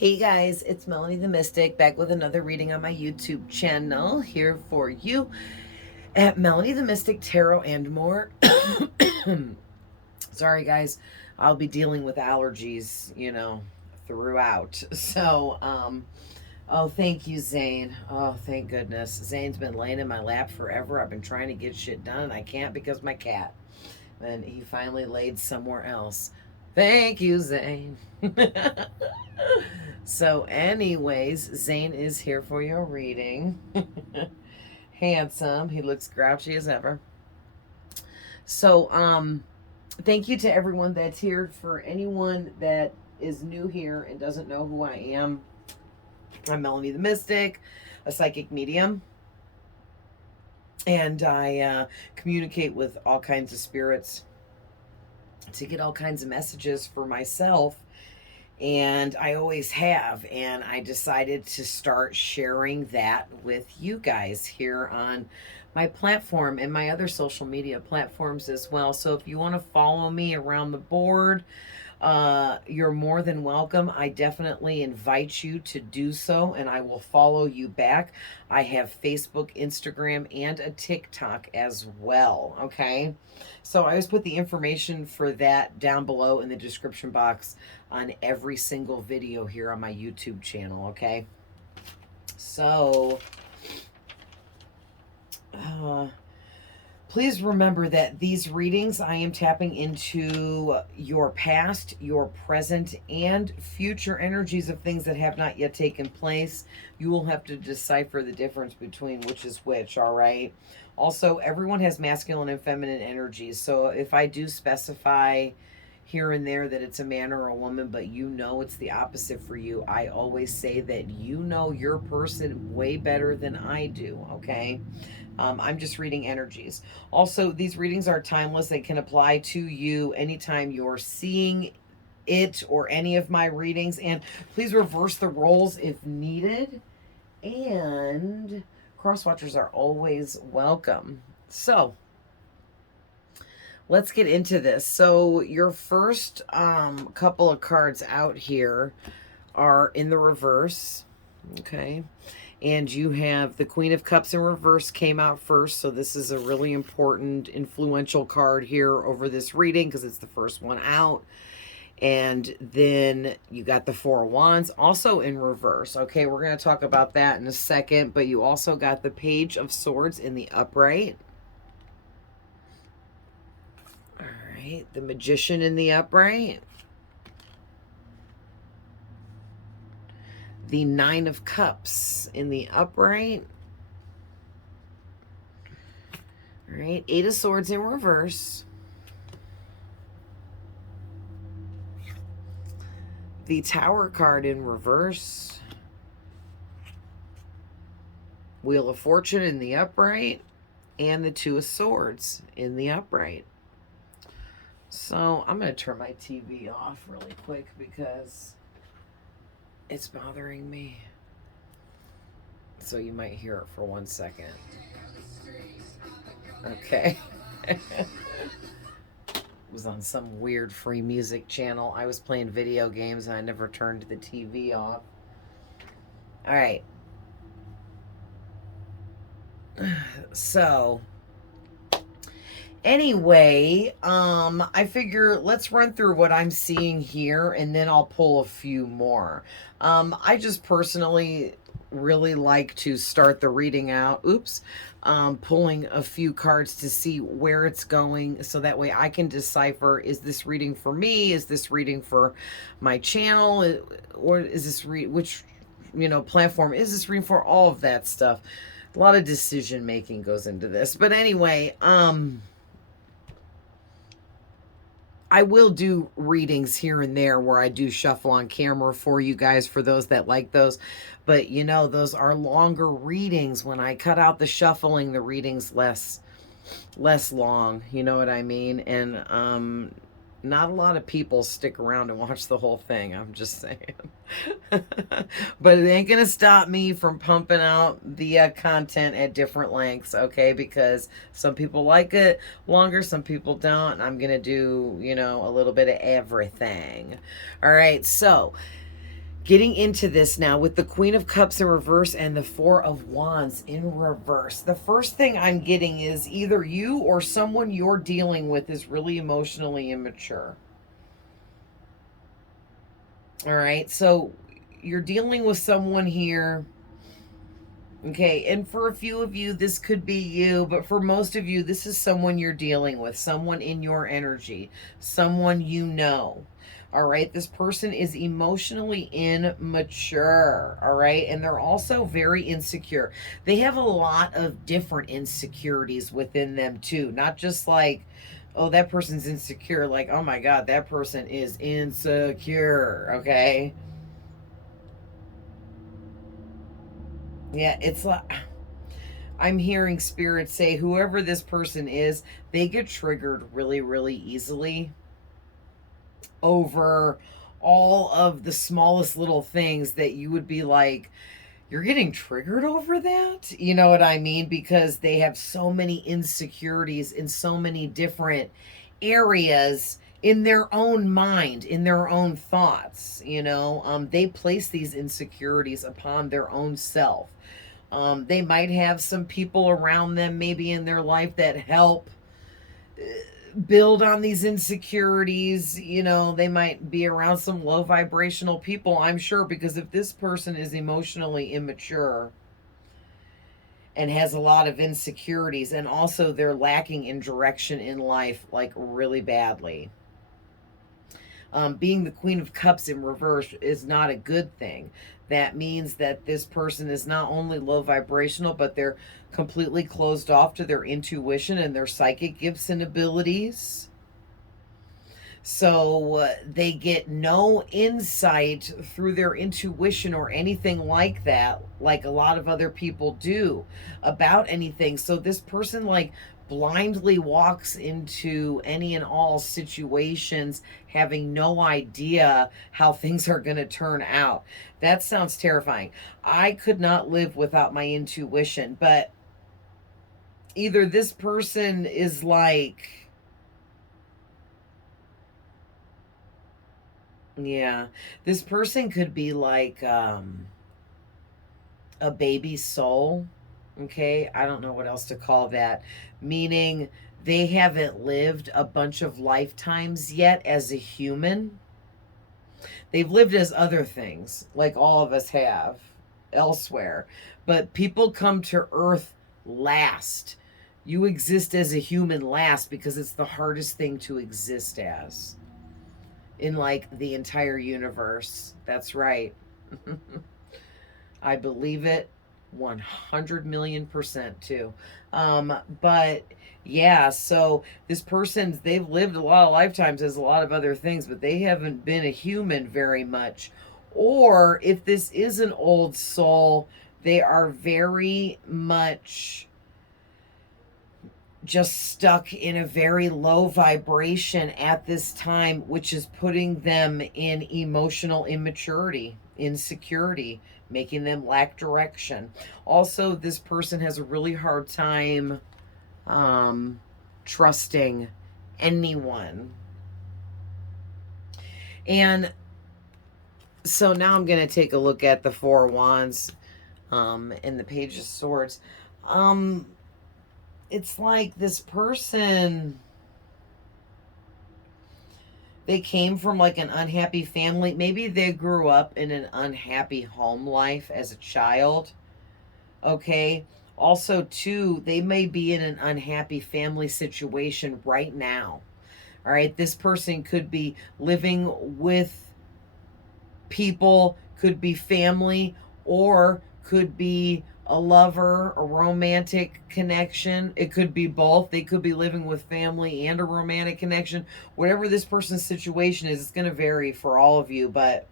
Hey guys, it's Melanie the Mystic back with another reading on my YouTube channel here for you at Melanie the Mystic Tarot and more. Sorry guys, I'll be dealing with allergies, throughout. Oh, thank you, Zane. Oh, thank goodness. Zane's been laying in my lap forever. I've been trying to get shit done and I can't because my cat. And he finally laid somewhere else. Thank you, Zane. So, anyways, Zane is here for your reading. Handsome. He looks grouchy as ever. So, thank you to everyone that's here. For anyone that is new here and doesn't know who I am, I'm Melanie the Mystic, a psychic medium. And I communicate with all kinds of spirits to get all kinds of messages for myself, and I always have, and I decided to start sharing that with you guys here on my platform and my other social media platforms as well. So if you want to follow me around the board, you're more than welcome. I definitely invite you to do so, and I will follow you back. I have Facebook, Instagram, and a TikTok as well. Okay, so I always put the information for that down below in the description box on every single video here on my YouTube channel. Okay, so please remember that these readings, I am tapping into your past, your present, and future energies of things that have not yet taken place. You will have to decipher the difference between which is which, all right? Also, everyone has masculine and feminine energies. So if I do specify here and there that it's a man or a woman, but you know it's the opposite for you, I always say that you know your person way better than I do, okay? I'm just reading energies. Also, these readings are timeless. They can apply to you anytime you're seeing it or any of my readings. And please reverse the roles if needed. And cross watchers are always welcome. So, let's get into this. So, your first couple of cards out here are in the reverse. Okay. And you have the Queen of Cups in reverse came out first. So this is a really important, influential card here over this reading because it's the first one out. And then you got the Four of Wands also in reverse. Okay, we're going to talk about that in a second. But you also got the Page of Swords in the upright. All right, the Magician in the upright. The Nine of Cups in the upright. All right, Eight of Swords in reverse. The Tower card in reverse. Wheel of Fortune in the upright. And the Two of Swords in the upright. So I'm going to turn my TV off really quick because it's bothering me. So you might hear it for 1 second. Okay. It was on some weird free music channel. I was playing video games and I never turned the TV off. All right. So anyway, I figure let's run through what I'm seeing here and then I'll pull a few more. I just personally really like to start the reading out, pulling a few cards to see where it's going so that way I can decipher, is this reading for me? Is this reading for my channel? Or is this which, platform? Is this reading for? All of that stuff. A lot of decision making goes into this. But anyway, I will do readings here and there where I do shuffle on camera for you guys, for those that like those. But, those are longer readings. When I cut out the shuffling, the reading's less long. You know what I mean? And not a lot of people stick around and watch the whole thing. I'm just saying. But it ain't going to stop me from pumping out the content at different lengths, okay? Because some people like it longer, some people don't. And I'm going to do, a little bit of everything. All right, so Getting into this now with the Queen of Cups in reverse and the Four of Wands in reverse. The first thing I'm getting is either you or someone you're dealing with is really emotionally immature. All right, so you're dealing with someone here. Okay, and for a few of you, this could be you, but for most of you, this is someone you're dealing with, someone in your energy, someone you know. All right, this person is emotionally immature. All right, and they're also very insecure. They have a lot of different insecurities within them, too, not just like, oh, that person's insecure, like, oh my God, that person is insecure. Okay. Yeah, it's like I'm hearing spirits say whoever this person is, they get triggered really, really easily over all of the smallest little things that you would be like, you're getting triggered over that? You know what I mean? Because they have so many insecurities in so many different areas in their own mind, in their own thoughts. They place these insecurities upon their own self. They might have some people around them, maybe in their life, that help build on these insecurities. They might be around some low vibrational people, I'm sure, because if this person is emotionally immature and has a lot of insecurities, and also they're lacking in direction in life, like really badly. Being the Queen of Cups in reverse is not a good thing. That means that this person is not only low vibrational, but they're completely closed off to their intuition and their psychic gifts and abilities. So they get no insight through their intuition or anything like that, like a lot of other people do, about anything. So this person, like, blindly walks into any and all situations having no idea how things are going to turn out. That sounds terrifying. I could not live without my intuition, but either this person is like, yeah, this person could be like a baby soul. Okay, I don't know what else to call that. Meaning they haven't lived a bunch of lifetimes yet as a human. They've lived as other things, like all of us have elsewhere. But people come to Earth last. You exist as a human last because it's the hardest thing to exist as in, like, the entire universe. That's right. I believe it 100 million percent too. But yeah, so this person's, they've lived a lot of lifetimes as a lot of other things, but they haven't been a human very much. Or if this is an old soul, they are very much just stuck in a very low vibration at this time, which is putting them in emotional immaturity, insecurity, making them lack direction. Also, this person has a really hard time trusting anyone. And so now I'm going to take a look at the Four of Wands and the Page of Swords. It's like this person, they came from like an unhappy family. Maybe they grew up in an unhappy home life as a child. Okay. Also, too, they may be in an unhappy family situation right now. All right. This person could be living with people, could be family, or could be a lover, a romantic connection. It could be both. They could be living with family and a romantic connection. Whatever this person's situation is, it's going to vary for all of you. But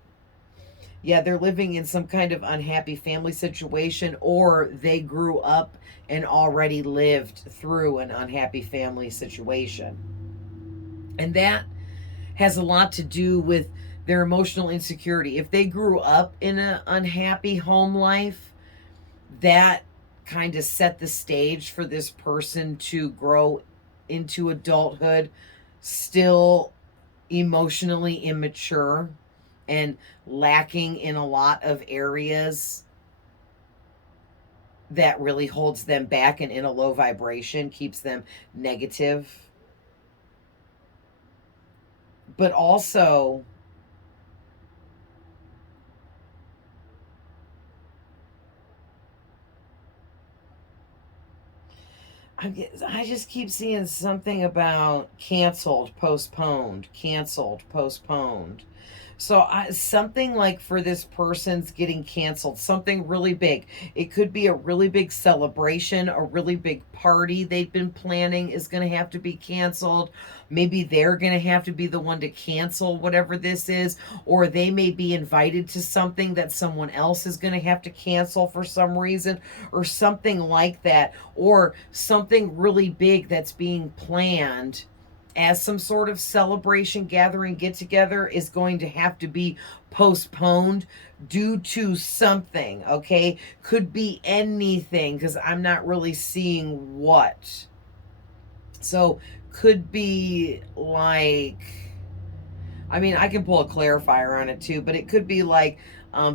yeah, they're living in some kind of unhappy family situation, or they grew up and already lived through an unhappy family situation. And that has a lot to do with their emotional insecurity. If they grew up in an unhappy home life, that kind of set the stage for this person to grow into adulthood still emotionally immature. and lacking in a lot of areas that really holds them back and in a low vibration, keeps them negative. But also, I just keep seeing something about canceled, postponed. So something like for this person's getting canceled, something really big. It could be a really big celebration, a really big party they've been planning is going to have to be canceled. Maybe they're going to have to be the one to cancel whatever this is, or they may be invited to something that someone else is going to have to cancel for some reason, or something like that, or something really big that's being planned as some sort of celebration, gathering, get together is going to have to be postponed due to something, okay? Could be anything because I'm not really seeing what. So, could be like, I mean, I can pull a clarifier on it too, but it could be like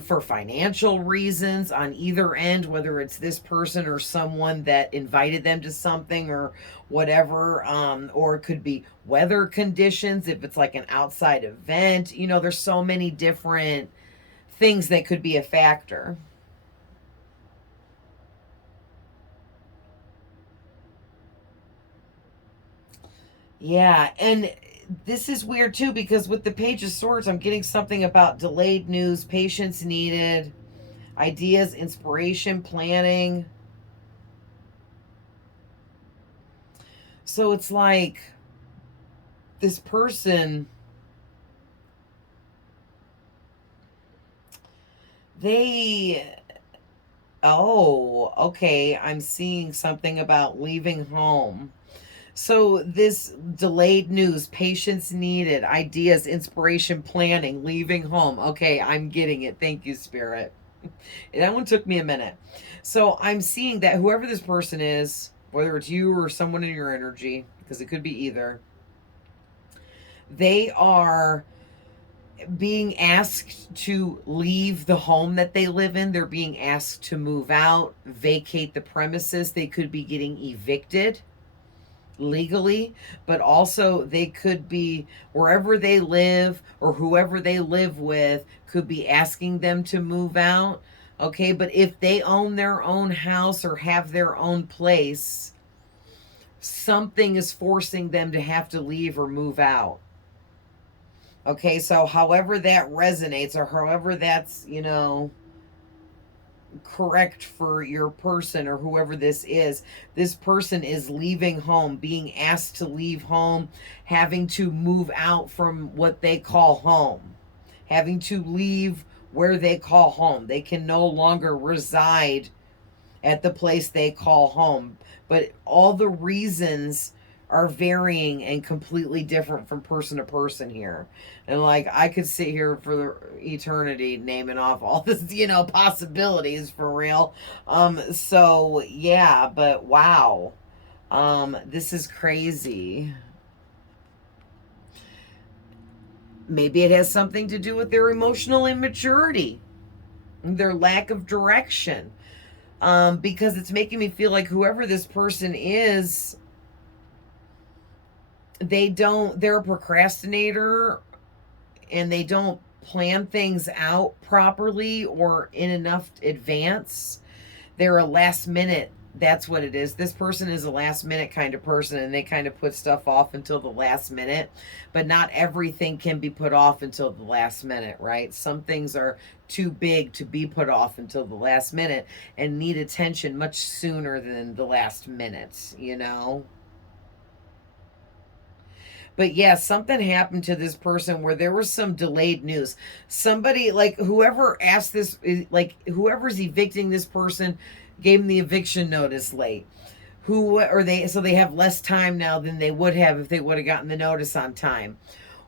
for financial reasons on either end, whether it's this person or someone that invited them to something or whatever, or it could be weather conditions if it's like an outside event. You know, there's so many different things that could be a factor. Yeah, and this is weird too because with the Page of Swords, I'm getting something about delayed news, patience needed, ideas, inspiration, planning. So it's like this person, they, oh, okay, I'm seeing something about leaving home. So this delayed news, patience needed, ideas, inspiration, planning, leaving home. Okay, I'm getting it. Thank you, Spirit. That one took me a minute. So I'm seeing that whoever this person is, whether it's you or someone in your energy, because it could be either, they are being asked to leave the home that they live in. They're being asked to move out, vacate the premises. They could be getting evicted legally, but also they could be wherever they live or whoever they live with could be asking them to move out. Okay, but if they own their own house or have their own place, something is forcing them to have to leave or move out. Okay, so however that resonates or however that's, correct for your person or whoever this person is leaving home, being asked to leave home, having to move out from what they call home, having to leave where they call home. They can no longer reside at the place they call home. But all the reasons are varying and completely different from person to person here. And like I could sit here for the eternity naming off all this, possibilities for real. So yeah, but wow. This is crazy. Maybe it has something to do with their emotional immaturity, their lack of direction. Because it's making me feel like whoever this person is, they're a procrastinator and they don't plan things out properly or in enough advance. They're a last minute. That's what it is. This person is a last minute kind of person and they kind of put stuff off until the last minute. But not everything can be put off until the last minute, right? Some things are too big to be put off until the last minute and need attention much sooner than the last minute. But yeah, something happened to this person where there was some delayed news. Somebody, like whoever asked this, like whoever's evicting this person, gave them the eviction notice late. So they have less time now than they would have if they would have gotten the notice on time.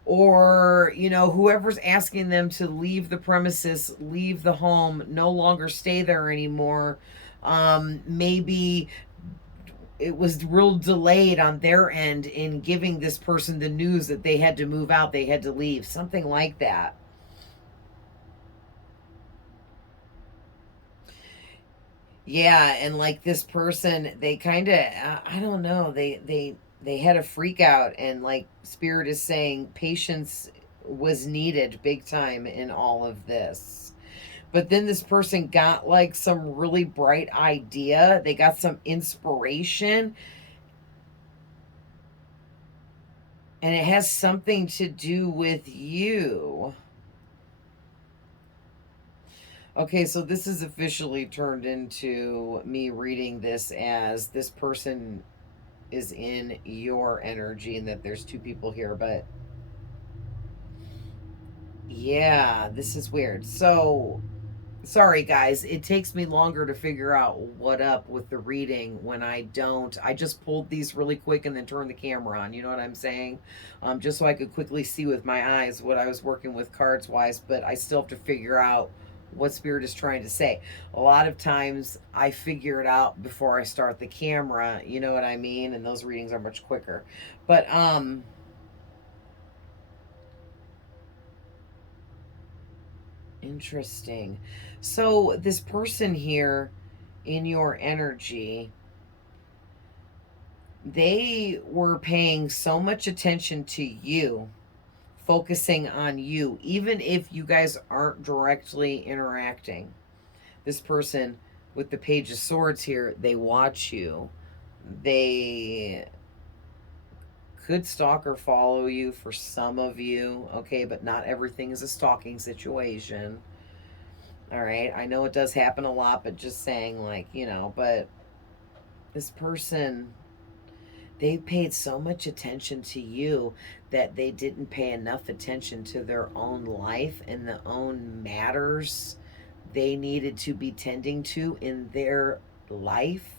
Or, whoever's asking them to leave the premises, leave the home, no longer stay there anymore. Maybe it was real delayed on their end in giving this person the news that they had to move out, they had to leave, something like that. Yeah, and like this person, they kind of, I don't know, they had a freak out, and like spirit is saying patience was needed big time in all of this. But then this person got like some really bright idea. They got some inspiration, and it has something to do with you. Okay, so this is officially turned into me reading this as this person is in your energy and that there's two people here, but yeah, this is weird. So, sorry guys, it takes me longer to figure out what up with the reading when I don't. I just pulled these really quick and then turned the camera on. You know what I'm saying? Just so I could quickly see with my eyes what I was working with cards wise, but I still have to figure out what spirit is trying to say. A lot of times I figure it out before I start the camera, you know what I mean? And those readings are much quicker. But interesting. So this person here in your energy, they were paying so much attention to you, focusing on you, even if you guys aren't directly interacting. This person with the Page of Swords here, they watch you. They could stalk or follow you for some of you, okay, but not everything is a stalking situation. All right, I know it does happen a lot, but just saying, like, but this person, they paid so much attention to you that they didn't pay enough attention to their own life and the own matters they needed to be tending to in their life.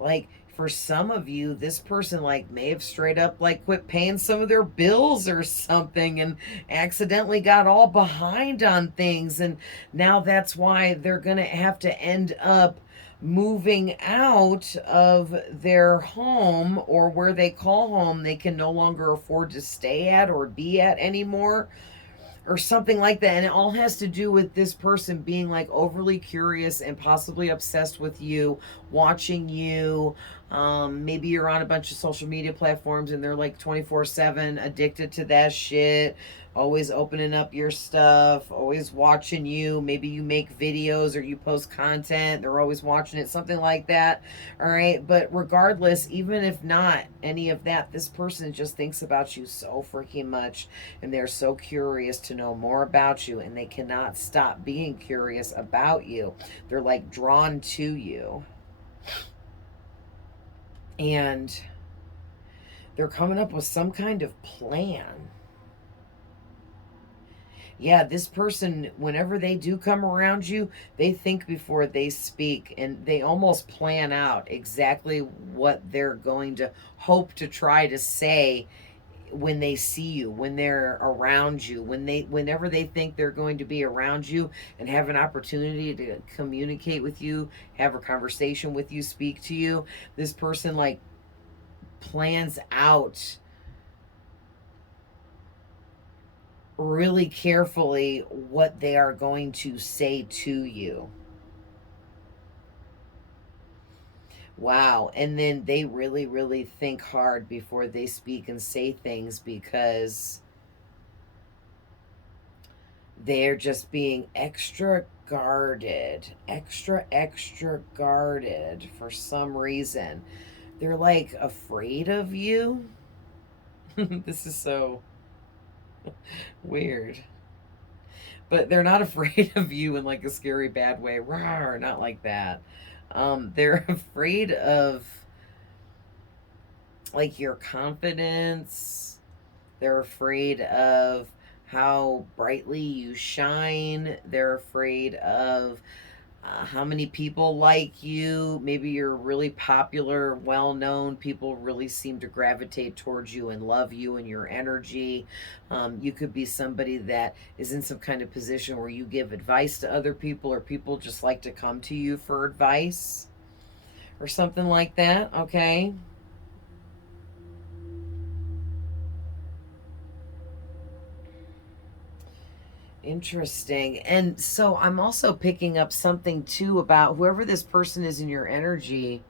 Like, for some of you, this person like may have straight up like quit paying some of their bills or something and accidentally got all behind on things, and now that's why they're gonna have to end up moving out of their home, or where they call home they can no longer afford to stay at or be at anymore, or something like that. And it all has to do with this person being like overly curious and possibly obsessed with you, watching you. Maybe you're on a bunch of social media platforms and they're like 24/7 addicted to that shit, always opening up your stuff, always watching you. Maybe you make videos or you post content, they're always watching it, something like that. All right, but regardless, even if not any of that, this person just thinks about you so freaking much, and they're so curious to know more about you, and they cannot stop being curious about you. They're like drawn to you, and they're coming up with some kind of plan. Yeah, this person, whenever they do come around you, they think before they speak, and they almost plan out exactly what they're going to hope to try to say when they see you, when they're around you, whenever they think they're going to be around you and have an opportunity to communicate with you, have a conversation with you, speak to you, this person like plans out really carefully what they are going to say to you. Wow. And then they really, really think hard before they speak and say things, because they're just being extra guarded, extra guarded for some reason. They're like afraid of you. This is so weird. But they're not afraid of you in like a scary bad way. Rawr, not like that. They're afraid of like your confidence. They're afraid of how brightly you shine. They're afraid of how many people like you. Maybe you're really popular, well known. People really seem to gravitate towards you and love you and your energy. You could be somebody that is in some kind of position where you give advice to other people, or people just like to come to you for advice or something like that. Okay. Interesting. And so I'm also picking up something too about whoever this person is in your energy.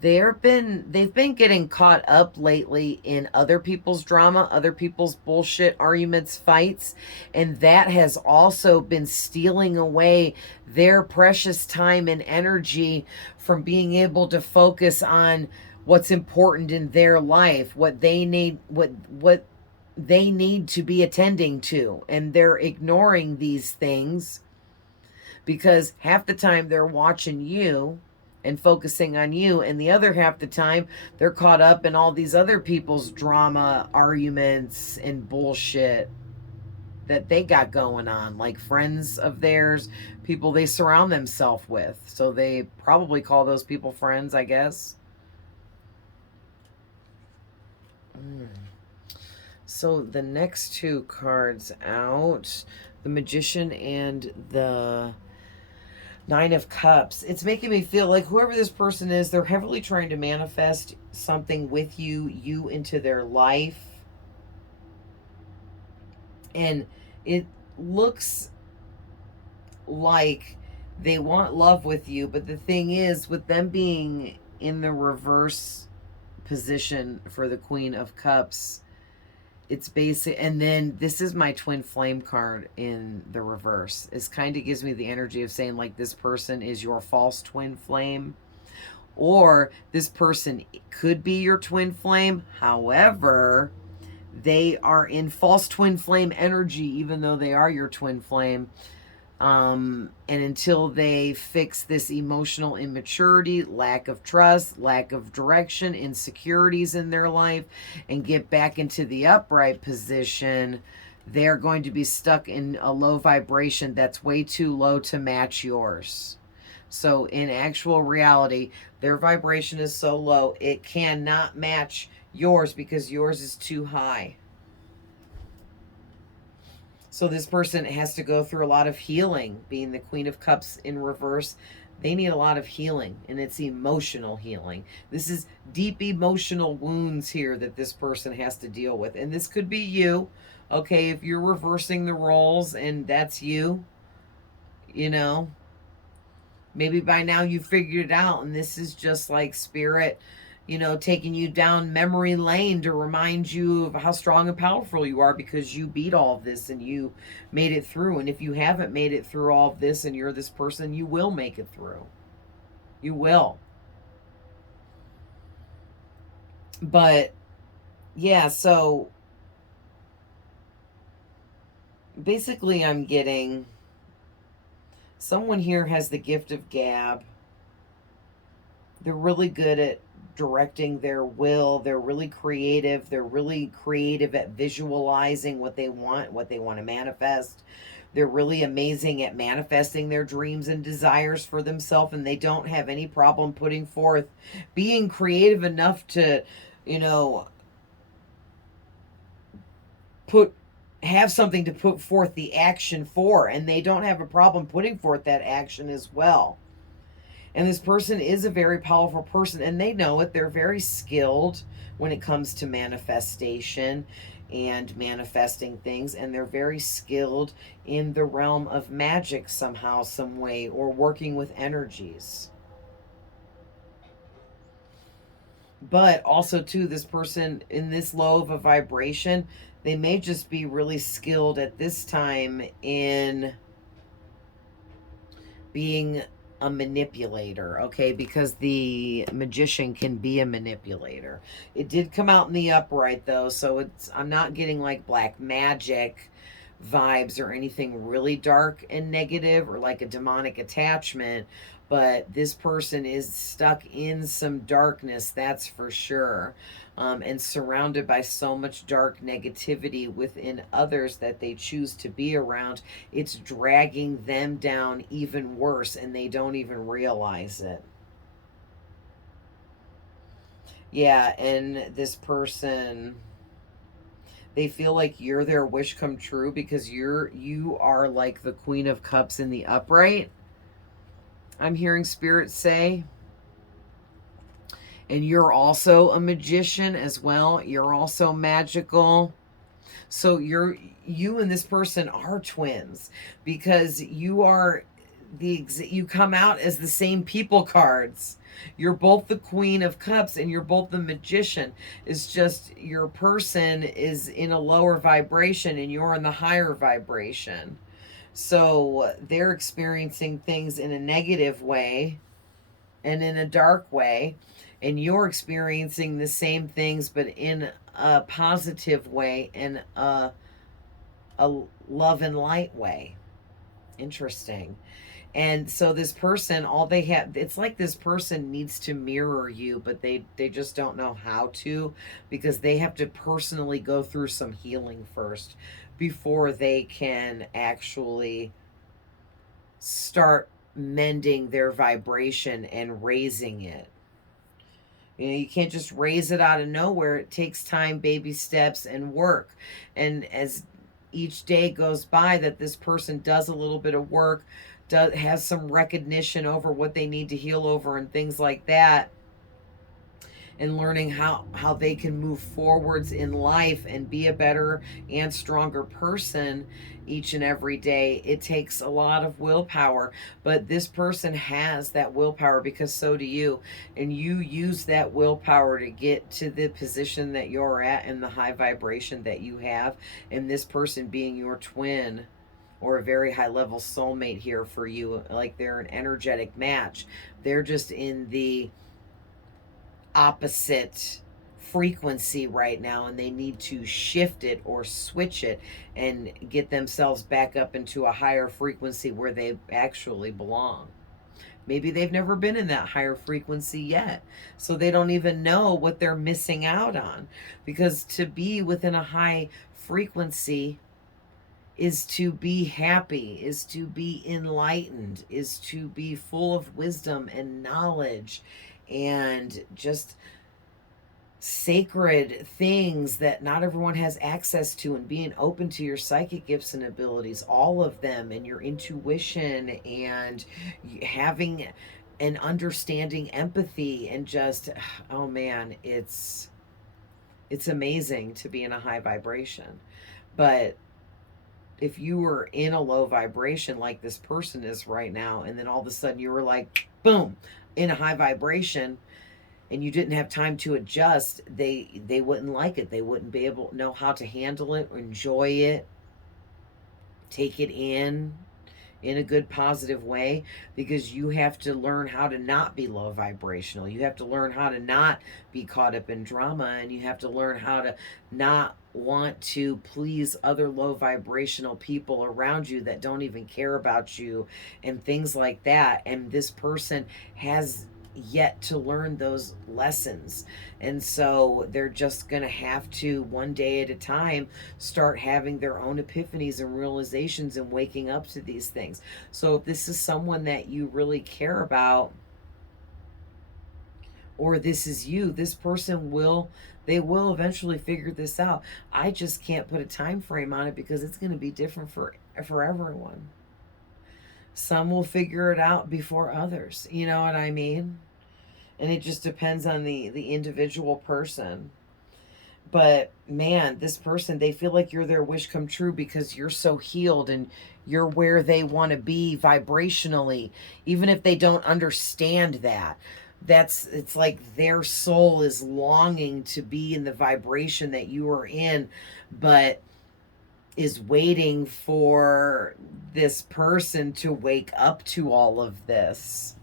They've been getting caught up lately in other people's drama, other people's bullshit, arguments, fights, and that has also been stealing away their precious time and energy from being able to focus on what's important in their life, what they need to be attending to, and they're ignoring these things because half the time they're watching you and focusing on you, and the other half the time they're caught up in all these other people's drama, arguments, and bullshit that they got going on, like friends of theirs, people they surround themselves with. So they probably call those people friends, I guess. Mm. So the next two cards out, the Magician and the Nine of Cups. It's making me feel like whoever this person is, they're heavily trying to manifest something with you into their life. And it looks like they want love with you, but the thing is, with them being in the reverse position for the Queen of Cups, it's basic. And then this is my twin flame card in the reverse. It kind of gives me the energy of saying, like, this person is your false twin flame, or this person could be your twin flame. However, they are in false twin flame energy, even though they are your twin flame. And until they fix this emotional immaturity, lack of trust, lack of direction, insecurities in their life, and get back into the upright position, they're going to be stuck in a low vibration that's way too low to match yours. So in actual reality, their vibration is so low, it cannot match yours because yours is too high. So this person has to go through a lot of healing, being the Queen of Cups in reverse. They need a lot of healing, and it's emotional healing. This is deep emotional wounds here that this person has to deal with. And this could be you. Okay, if you're reversing the roles and that's you, you know, maybe by now you figured it out, and this is just like spirit, you know, taking you down memory lane to remind you of how strong and powerful you are because you beat all of this and you made it through. And if you haven't made it through all of this and you're this person, you will make it through. You will. But yeah, so basically, I'm getting someone here has the gift of gab. They're really good at directing their will. They're really creative. They're really creative at visualizing what they want to manifest. They're really amazing at manifesting their dreams and desires for themselves, and they don't have any problem putting forth being creative enough to, you know, put have something to put forth the action for, and they don't have a problem putting forth that action as well. And this person is a very powerful person, and they know it. They're very skilled when it comes to manifestation and manifesting things, and they're very skilled in the realm of magic somehow, some way, or working with energies. But also, too, this person in this low of a vibration, they may just be really skilled at this time in being a manipulator, okay? Because the Magician can be a manipulator. It did come out in the upright, though, so I'm not getting like black magic vibes or anything really dark and negative or like a demonic attachment, but this person is stuck in some darkness, that's for sure. And surrounded by so much dark negativity within others that they choose to be around, it's dragging them down even worse, and they don't even realize it. Yeah, and this person, they feel like you're their wish come true because you are like the Queen of Cups in the upright. I'm hearing spirit say. And you're also a magician as well. You're also magical. So you and this person are twins, because you come out as the same people cards. You're both the Queen of Cups and you're both the Magician. It's just your person is in a lower vibration and you're in the higher vibration. So they're experiencing things in a negative way and in a dark way, and you're experiencing the same things but in a positive way and a love and light way. Interesting. And so this person, all they have, it's like this person needs to mirror you, but they just don't know how to, because they have to personally go through some healing first before they can actually start mending their vibration and raising it. You know, you can't just raise it out of nowhere. It takes time, baby steps, and work. And as each day goes by, that this person does a little bit of work, has some recognition over what they need to heal over and things like that, and learning how they can move forwards in life and be a better and stronger person each and every day. It takes a lot of willpower, but this person has that willpower, because so do you, and you use that willpower to get to the position that you're at and the high vibration that you have. And this person being your twin or a very high level soulmate here for you, like they're an energetic match. They're just in the opposite frequency right now, and they need to shift it or switch it and get themselves back up into a higher frequency where they actually belong. Maybe they've never been in that higher frequency yet, so they don't even know what they're missing out on, because to be within a high frequency is to be happy, is to be enlightened, is to be full of wisdom and knowledge and just sacred things that not everyone has access to, and being open to your psychic gifts and abilities, all of them, and your intuition, and having an understanding empathy, and just, oh man, it's amazing to be in a high vibration. But if you were in a low vibration like this person is right now, and then all of a sudden you were like boom in a high vibration, and you didn't have time to adjust, they wouldn't like it. They wouldn't be able to know how to handle it, enjoy it, take it in a good positive way, because you have to learn how to not be low vibrational. You have to learn how to not be caught up in drama, and you have to learn how to not want to please other low vibrational people around you that don't even care about you and things like that. And this person has yet to learn those lessons, and so they're just going to have to, one day at a time, start having their own epiphanies and realizations and waking up to these things. So if this is someone that you really care about, or this is you, this person will, they will eventually figure this out. I just can't put a time frame on it, because it's going to be different for everyone. Some will figure it out before others, you know what I mean? And it just depends on the individual person. But man, this person, they feel like you're their wish come true, because you're so healed and you're where they want to be vibrationally, even if they don't understand that. That's, it's like their soul is longing to be in the vibration that you are in, but is waiting for this person to wake up to all of this.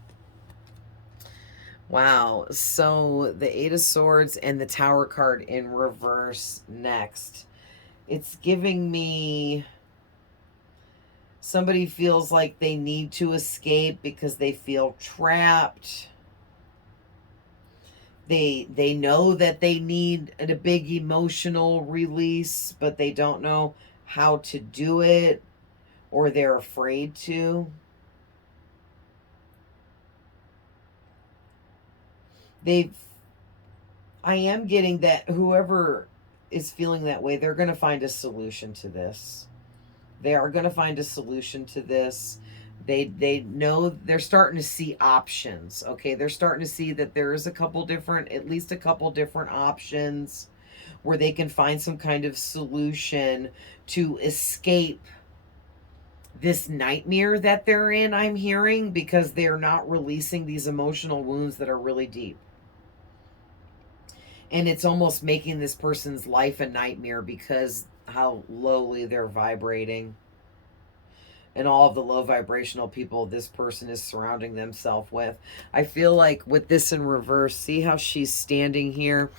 Wow. So the Eight of Swords and the Tower card in reverse next. It's giving me somebody feels like they need to escape because they feel trapped. They know that they need a big emotional release, but they don't know how to do it, or they're afraid to. They've I am getting that whoever is feeling that way, they're going to find a solution to this. They are going to find a solution to this. They know, they're starting to see options. Okay, they're starting to see that there is a couple different, at least a couple different options where they can find some kind of solution to escape this nightmare that they're in, I'm hearing, because they're not releasing these emotional wounds that are really deep. And it's almost making this person's life a nightmare because how lowly they're vibrating, and all of the low vibrational people this person is surrounding themselves with. I feel like with this in reverse, see how she's standing here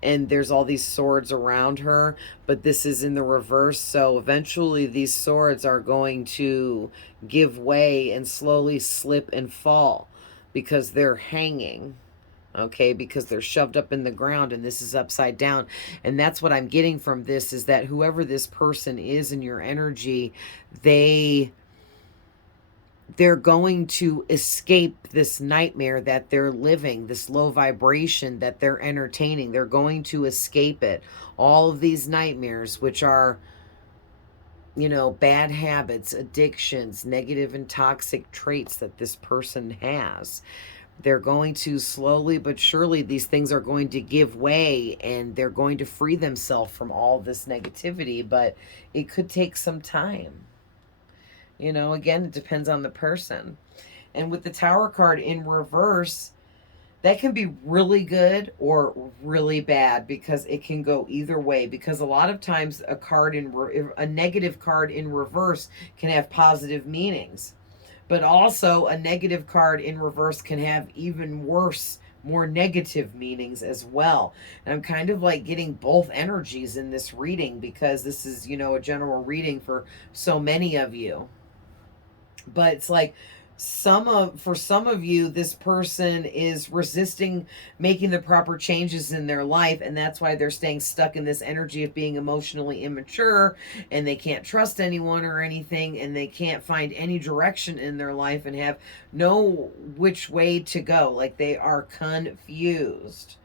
and there's all these swords around her, but this is in the reverse. So eventually these swords are going to give way and slowly slip and fall because they're hanging. Okay, because they're shoved up in the ground and this is upside down. And that's what I'm getting from this, is that whoever this person is in your energy, they're going to escape this nightmare that they're living, this low vibration that they're entertaining. They're going to escape it. All of these nightmares, which are, you know, bad habits, addictions, negative and toxic traits that this person has. They're going to slowly but surely, these things are going to give way and they're going to free themselves from all this negativity, but it could take some time. You know, again, it depends on the person. And with the Tower card in reverse, that can be really good or really bad because it can go either way. Because a lot of times a negative card in reverse can have positive meanings, but also a negative card in reverse can have even worse, more negative meanings as well. And I'm kind of like getting both energies in this reading because this is, you know, a general reading for so many of you. But it's like for some of you, this person is resisting making the proper changes in their life, and that's why they're staying stuck in this energy of being emotionally immature, and they can't trust anyone or anything, and they can't find any direction in their life and have no which way to go. Like they are confused.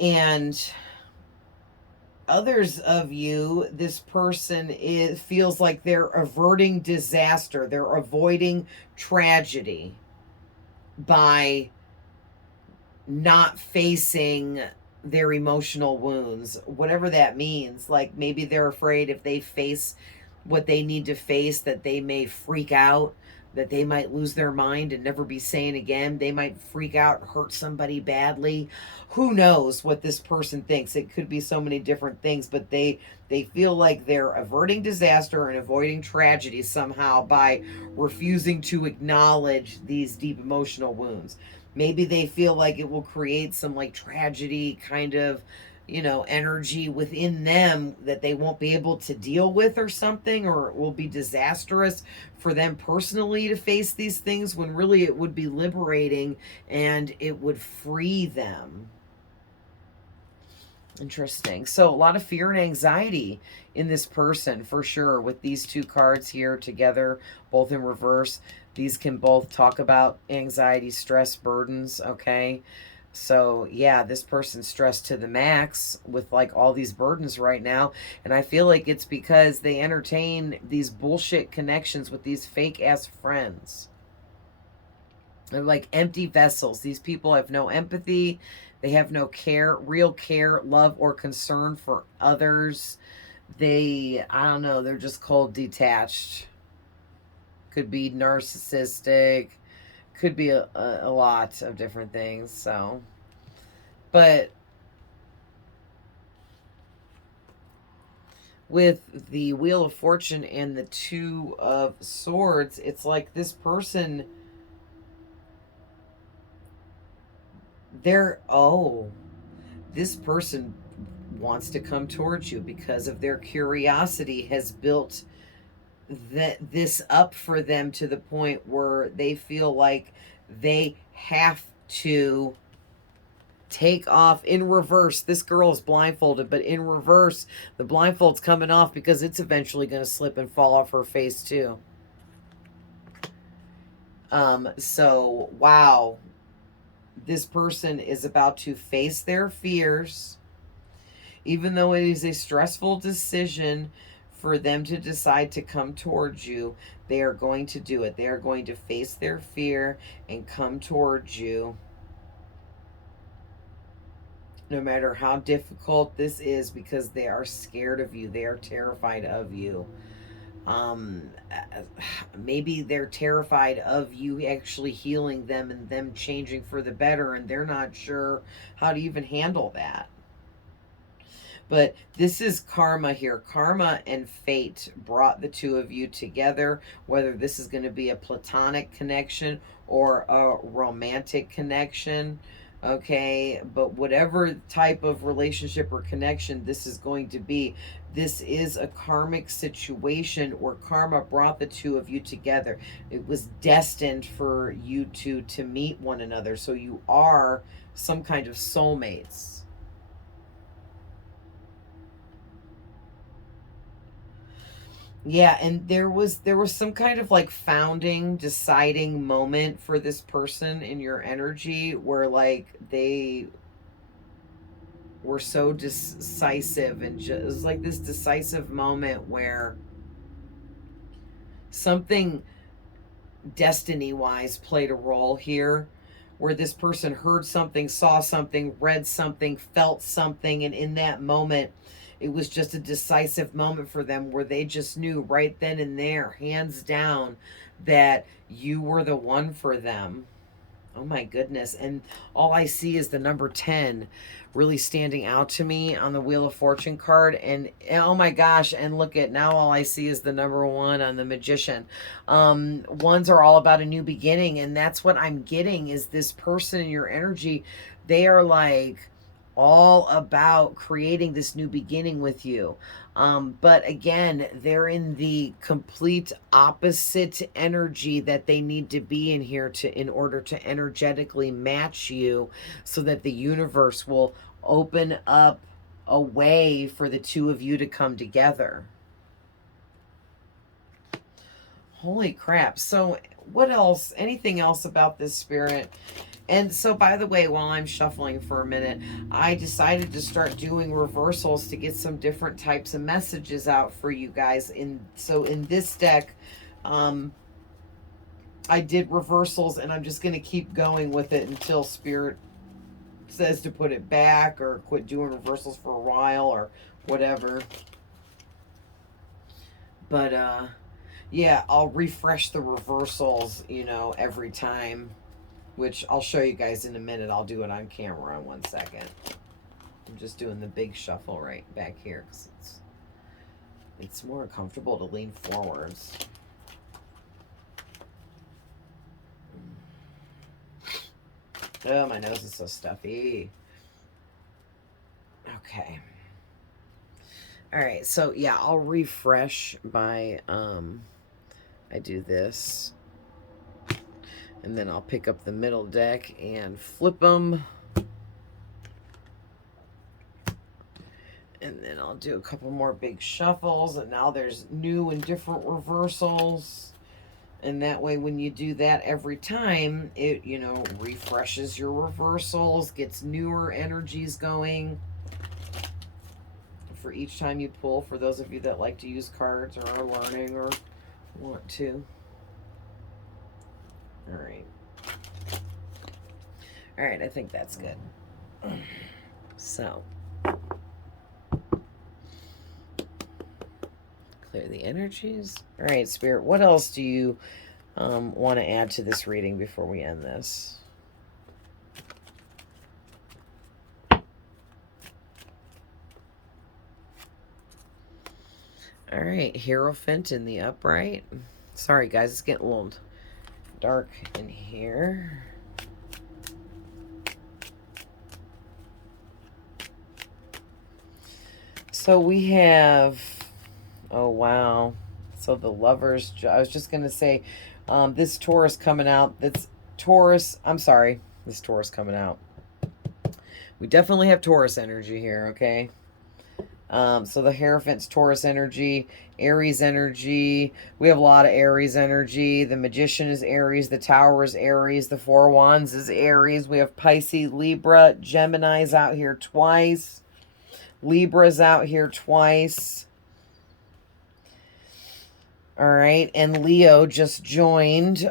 And others of you, this person feels like they're averting disaster, they're avoiding tragedy by not facing their emotional wounds, whatever that means. Like maybe they're afraid if they face what they need to face that they may freak out, that they might lose their mind and never be sane again. They might freak out, hurt somebody badly. Who knows what this person thinks? It could be so many different things, but they feel like they're averting disaster and avoiding tragedy somehow by refusing to acknowledge these deep emotional wounds. Maybe they feel like it will create some like tragedy kind of, you know, energy within them that they won't be able to deal with or something, or it will be disastrous for them personally to face these things, when really it would be liberating and it would free them. Interesting. So a lot of fear and anxiety in this person for sure with these two cards here together, both in reverse. These can both talk about anxiety, stress, burdens, okay? So yeah, this person's stressed to the max with like all these burdens right now. And I feel like it's because they entertain these bullshit connections with these fake ass friends. They're like empty vessels. These people have no empathy. They have no real care, love, or concern for others. I don't know, they're just cold, detached. Could be narcissistic. Could be a lot of different things. So, but with the Wheel of Fortune and the Two of Swords, it's like this person, this person wants to come towards you because of their curiosity has built this up for them to the point where they feel like they have to take off in reverse. This girl is blindfolded, but in reverse, the blindfold's coming off because it's eventually going to slip and fall off her face too. So wow, this person is about to face their fears, even though it is a stressful decision for them to decide to come towards you. They are going to do it. They are going to face their fear and come towards you. no matter how difficult this is, because they are scared of you. They are terrified of you. Um, maybe they're terrified of you actually healing them and them changing for the better, and they're not sure how to even handle that. But this is karma here. Karma and fate brought the two of you together, whether this is going to be a platonic connection or a romantic connection. Okay, but whatever type of relationship or connection this is going to be, this is a karmic situation where karma brought the two of you together. It was destined for you two to meet one another. So you are some kind of soulmates. Yeah, and there was some kind of like founding, deciding moment for this person in your energy where like they were so decisive, and just it was like this decisive moment where something destiny wise played a role here, where this person heard something, saw something, read something, felt something, and in that moment it was just a decisive moment for them where they just knew right then and there, hands down, that you were the one for them. Oh my goodness. And all I see is the number 10 really standing out to me on the Wheel of Fortune card. And oh my gosh, and look at now all I see is the number 1 on the Magician. Ones are all about a new beginning, and that's what I'm getting is this person in your energy. They are like all about creating this new beginning with you. But again, they're in the complete opposite energy that they need to be in here to in order to energetically match you, so that the universe will open up a way for the two of you to come together. Holy crap. So what else? Anything else about this spirit? And so, by the way, while I'm shuffling for a minute, I decided to start doing reversals to get some different types of messages out for you guys. So in this deck, um, I did reversals, and I'm just going to keep going with it until Spirit says to put it back or quit doing reversals for a while or whatever. But yeah, I'll refresh the reversals, every time, which I'll show you guys in a minute. I'll do it on camera in 1 second. I'm just doing the big shuffle right back here because it's more comfortable to lean forwards. Oh, my nose is so stuffy. Okay. All right, so yeah, I'll refresh by I do this, and then I'll pick up the middle deck and flip them. And then I'll do a couple more big shuffles, and now there's new and different reversals. And that way, when you do that every time, it, refreshes your reversals, gets newer energies going for each time you pull, for those of you that like to use cards or are learning or want to. All right. All right, I think that's good. So, clear the energies. All right, Spirit, what else do you want to add to this reading before we end this? All right, Hierophant in the upright. Sorry, guys, it's getting a little dark in here. So we have, oh, wow. So the Lovers, I was just going to say, this Taurus coming out, this Taurus coming out. We definitely have Taurus energy here, okay? So the Hierophant's Taurus energy, Aries energy. We have a lot of Aries energy. The Magician is Aries. The Tower is Aries. The Four of Wands is Aries. We have Pisces, Libra, Gemini's out here twice. Libra's out here twice. All right, and Leo just joined.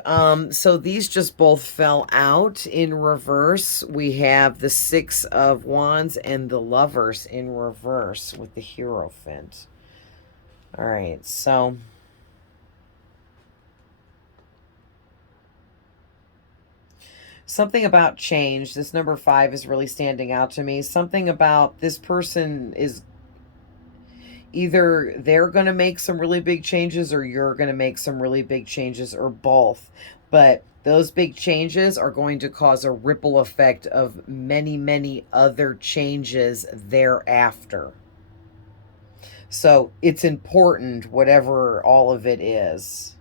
So these just both fell out in reverse. We have the Six of Wands and the Lovers in reverse with the Hierophant. All right, so something about change. This number 5 is really standing out to me. Something about this person is either they're going to make some really big changes or you're going to make some really big changes or both. But those big changes are going to cause a ripple effect of many, many other changes thereafter. So it's important, whatever all of it is.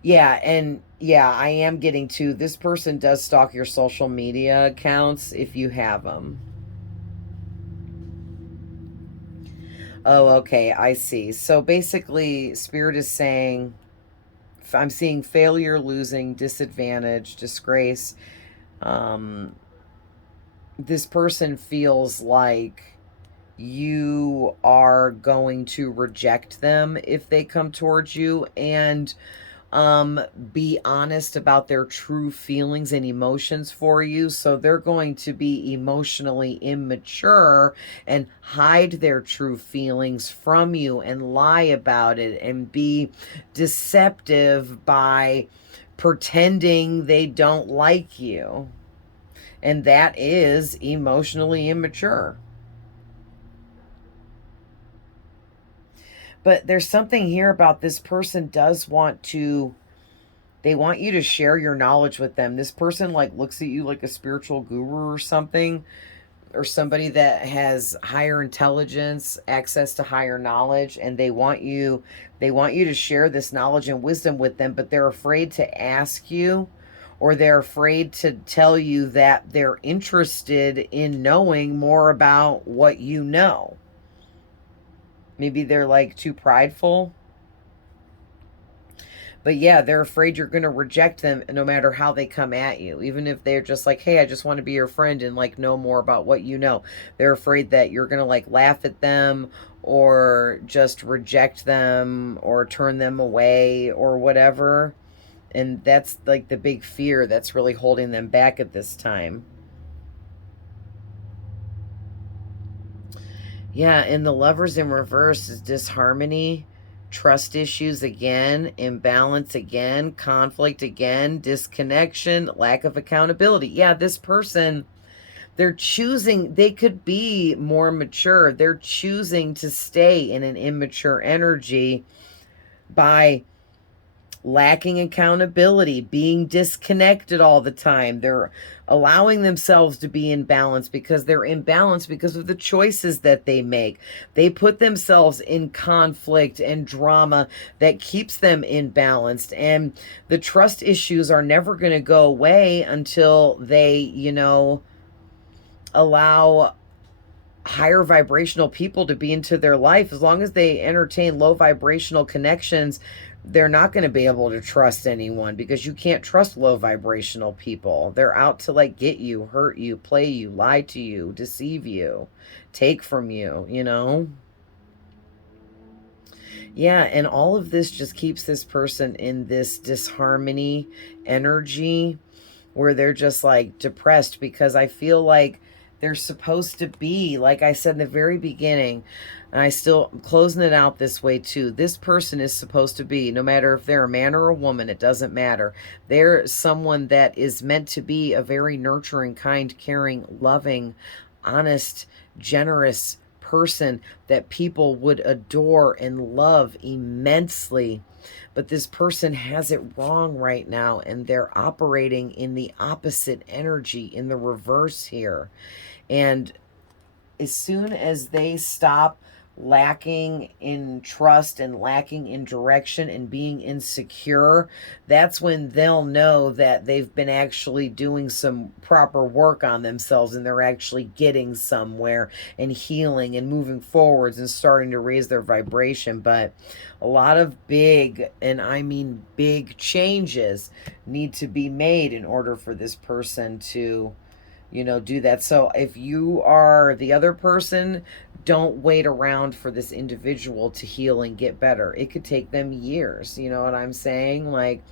Yeah, and yeah, I am getting to this person does stalk your social media accounts if you have them. Oh, okay, I see. So basically, Spirit is saying I'm seeing failure, losing, disadvantage, disgrace. Um, this person feels like you are going to reject them if they come towards you, and be honest about their true feelings and emotions for you. So they're going to be emotionally immature and hide their true feelings from you and lie about it and be deceptive by pretending they don't like you. And that is emotionally immature. But there's something here about this person does want to, they want you to share your knowledge with them. This person like looks at you like a spiritual guru or something, or somebody that has higher intelligence, access to higher knowledge, and they want you to share this knowledge and wisdom with them, but they're afraid to ask you, or they're afraid to tell you that they're interested in knowing more about what you know. Maybe they're like too prideful. But yeah, they're afraid you're going to reject them no matter how they come at you. Even if they're just like, hey, I just want to be your friend and like know more about what you know. They're afraid that you're going to like laugh at them or just reject them or turn them away or whatever. And that's like the big fear that's really holding them back at this time. Yeah, and the Lovers in reverse is disharmony, trust issues again, imbalance again, conflict again, disconnection, lack of accountability. Yeah, this person, they're choosing, they could be more mature. They're choosing to stay in an immature energy by lacking accountability, being disconnected all the time. They're allowing themselves to be in balance because they're in balance because of the choices that they make. They put themselves in conflict and drama that keeps them imbalanced. And the trust issues are never going to go away until they, allow higher vibrational people to be into their life. As long as they entertain low vibrational connections, they're not going to be able to trust anyone because you can't trust low vibrational people. They're out to like get you, hurt you, play you, lie to you, deceive you, take from you. Yeah, and all of this just keeps this person in this disharmony energy where they're just like depressed because I feel like they're supposed to be, like I said in the very beginning, and I still am closing it out this way too. This person is supposed to be, no matter if they're a man or a woman, it doesn't matter. They're someone that is meant to be a very nurturing, kind, caring, loving, honest, generous person that people would adore and love immensely. But this person has it wrong right now, and they're operating in the opposite energy, in the reverse here. And as soon as they stop lacking in trust and lacking in direction and being insecure, that's when they'll know that they've been actually doing some proper work on themselves and they're actually getting somewhere and healing and moving forwards and starting to raise their vibration. But a lot of big, and I mean big, changes need to be made in order for this person to do that. So if you are the other person, don't wait around for this individual to heal and get better. It could take them years. You know what I'm saying? Like,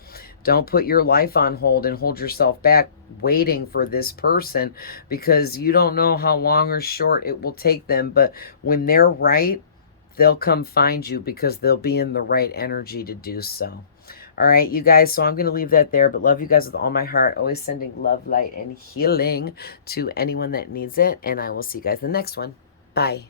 don't put your life on hold and hold yourself back waiting for this person, because you don't know how long or short it will take them. But when they're right, they'll come find you because they'll be in the right energy to do so. All right, you guys. So I'm going to leave that there, but love you guys with all my heart. Always sending love, light, and healing to anyone that needs it. And I will see you guys in the next one. Bye.